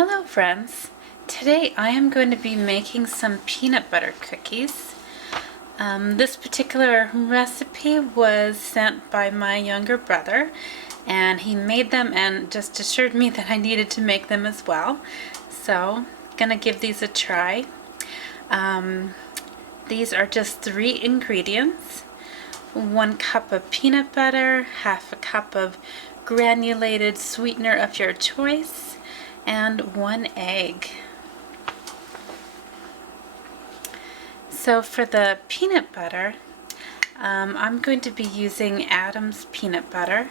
Hello friends! Today I am going to be making some peanut butter cookies. This particular recipe was sent by my younger brother, and he made them and just assured me that I needed to make them as well. So, gonna give these a try. These are just 3 ingredients. 1 cup of peanut butter, half a cup of granulated sweetener of your choice, and 1 egg. So for the peanut butter, I'm going to be using Adam's peanut butter,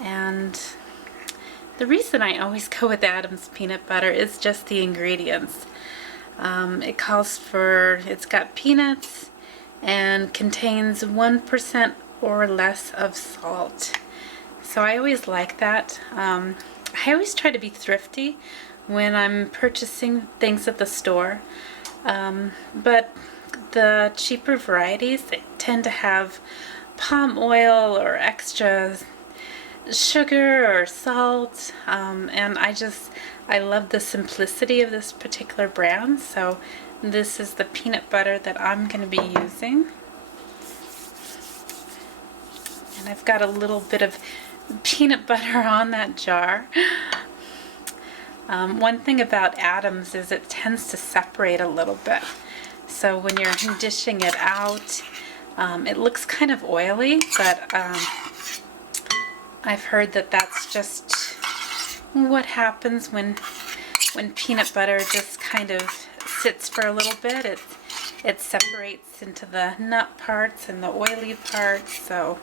and the reason I always go with Adam's peanut butter is just the ingredients. It's got peanuts and contains 1% or less of salt. So I always like that. I always try to be thrifty when I'm purchasing things at the store, but the cheaper varieties, they tend to have palm oil or extra sugar or salt, and I love the simplicity of this particular brand, so this is the peanut butter that I'm going to be using. And I've got a little bit of peanut butter on that jar. One thing about Adam's is it tends to separate a little bit. So when you're dishing it out, it looks kind of oily, but I've heard that that's just what happens when peanut butter just kind of sits for a little bit. It separates into the nut parts and the oily parts. So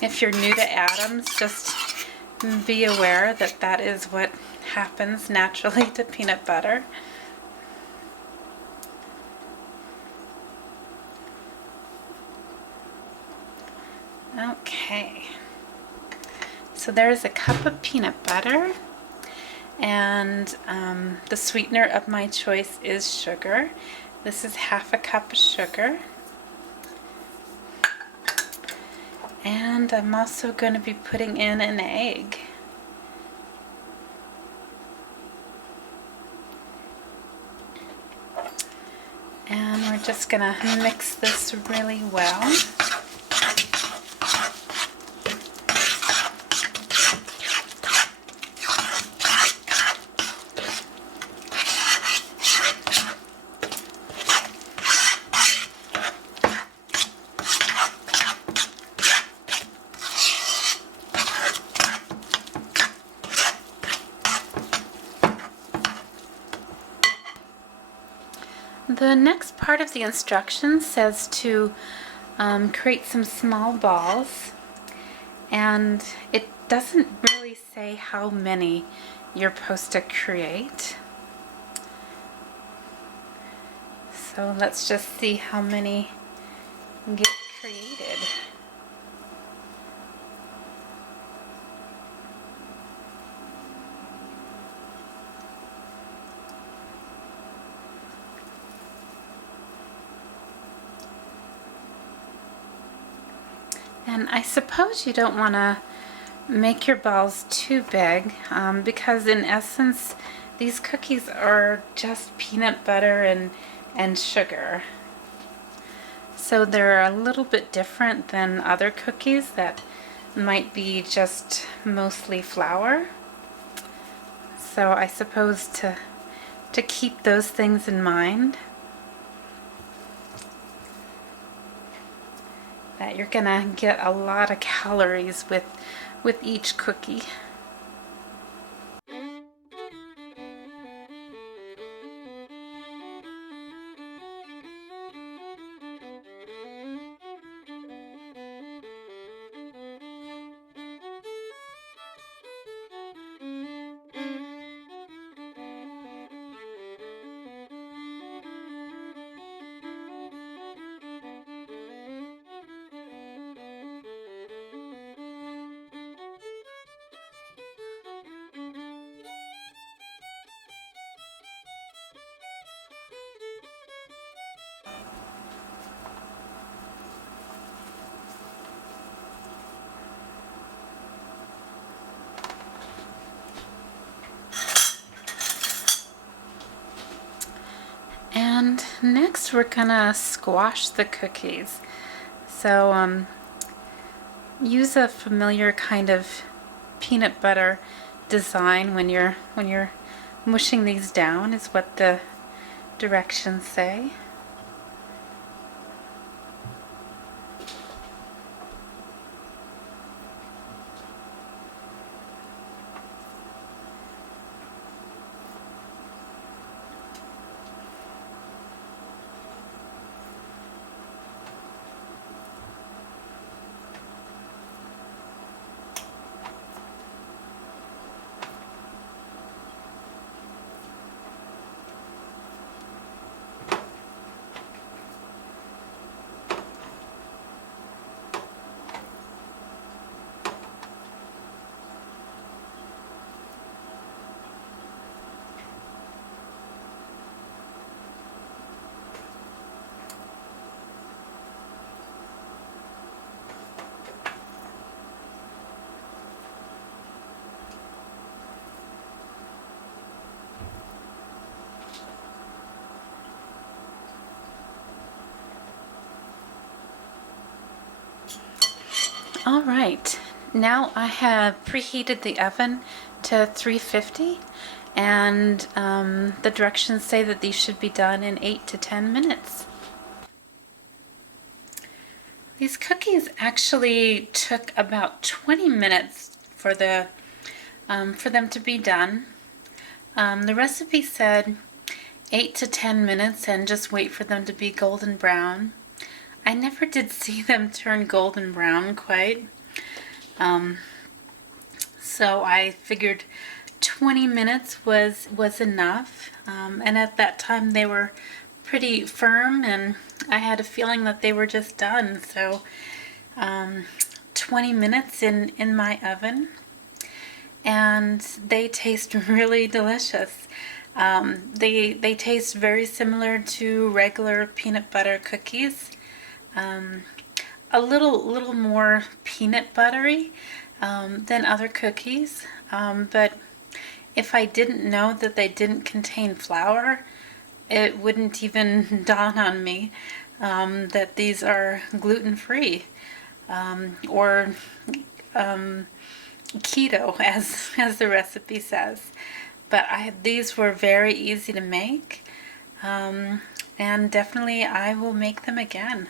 if you're new to Adam's, just be aware that that is what happens naturally to peanut butter. Okay, so there's a cup of peanut butter, and the sweetener of my choice is sugar. This is half a cup of sugar. And I'm also going to be putting in an egg. And we're just going to mix this really well. The next part of the instructions says to create some small balls, and it doesn't really say how many you're supposed to create. So let's just see how many get created. And I suppose you don't want to make your balls too big, because in essence these cookies are just peanut butter and sugar. So they're a little bit different than other cookies that might be just mostly flour. So I suppose to keep those things in mind, that you're gonna get a lot of calories with each cookie. next we're gonna squash the cookies. So use a familiar kind of peanut butter design when you're mushing these down, is what the directions say. All right, now I have preheated the oven to 350, and the directions say that these should be done in 8 to 10 minutes. These cookies actually took about 20 minutes for them to be done. The recipe said 8 to 10 minutes and just wait for them to be golden brown. I never did see them turn golden brown quite. So I figured 20 minutes was enough. And at that time they were pretty firm, and I had a feeling that they were just done. So 20 minutes in my oven, and they taste really delicious. They taste very similar to regular peanut butter cookies. A little more peanut buttery than other cookies, but if I didn't know that they didn't contain flour, it wouldn't even dawn on me that these are gluten-free or keto, as the recipe says. But these were very easy to make, and definitely I will make them again.